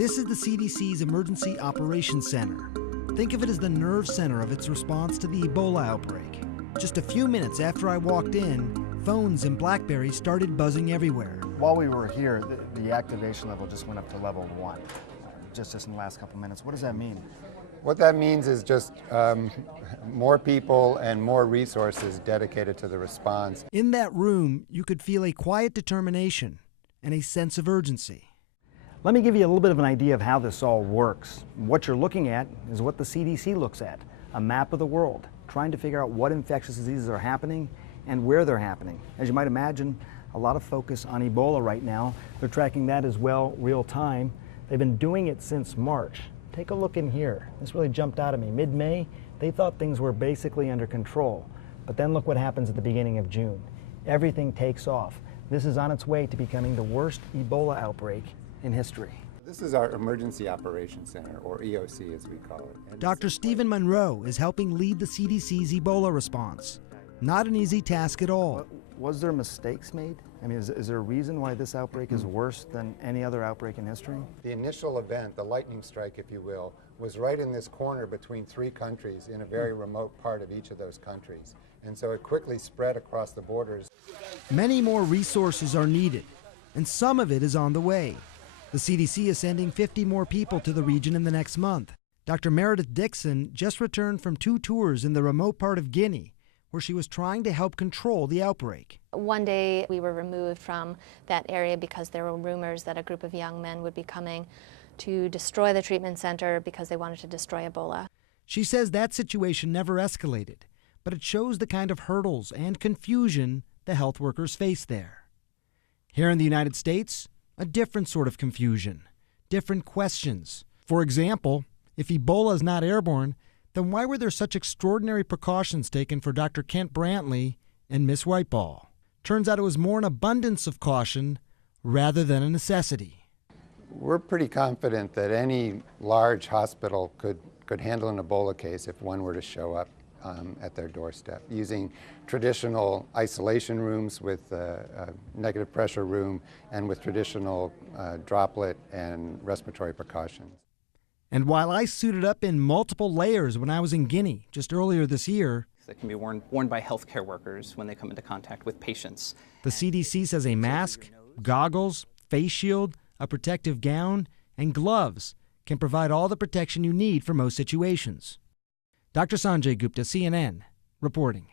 This is the CDC's Emergency Operations Center. Think of it as the nerve center of its response to the Ebola outbreak. Just a few minutes after I walked in, phones and BlackBerries started buzzing everywhere. While we were here, the activation level just went up to level 1, just in the last couple minutes. What does that mean? What that means is just more people and more resources dedicated to the response. In that room, you could feel a quiet determination and a sense of urgency. Let me give you a little bit of an idea of how this all works. What you're looking at is what the CDC looks at, a map of the world, trying to figure out what infectious diseases are happening and where they're happening. As you might imagine, a lot of focus on Ebola right now. They're tracking that as well, real time. They've been doing it since March. Take a look in here. This really jumped out at me. Mid-May, they thought things were basically under control. But then look what happens at the beginning of June. Everything takes off. This is on its way to becoming the worst Ebola outbreak in history. This is our Emergency Operations Center, or EOC as we call it. And Dr. Stephen Monroe is helping lead the CDC's Ebola response. Not an easy task at all. Was there mistakes made? I mean, is there a reason why this outbreak is worse than any other outbreak in history? The initial event, the lightning strike, if you will, was right in this corner between 3 countries in a very remote part of each of those countries. And so it quickly spread across the borders. Many more resources are needed, and some of it is on the way. The CDC is sending 50 more people to the region in the next month. Dr. Meredith Dixon just returned from 2 tours in the remote part of Guinea, where she was trying to help control the outbreak. One day we were removed from that area because there were rumors that a group of young men would be coming to destroy the treatment center because they wanted to destroy Ebola. She says that situation never escalated, but it shows the kind of hurdles and confusion the health workers face there. Here in the United States, a different sort of confusion, different questions. For example, if Ebola is not airborne, then why were there such extraordinary precautions taken for Dr. Kent Brantley and Miss Whiteball? Turns out it was more an abundance of caution rather than a necessity. We're pretty confident that any large hospital could handle an Ebola case if one were to show up at their doorstep, using traditional isolation rooms with a negative pressure room and with traditional droplet and respiratory precautions. And while I suited up in multiple layers when I was in Guinea just earlier this year, that can be worn by healthcare workers when they come into contact with patients. The CDC says a mask, goggles, face shield, a protective gown, and gloves can provide all the protection you need for most situations. Dr. Sanjay Gupta, CNN, reporting.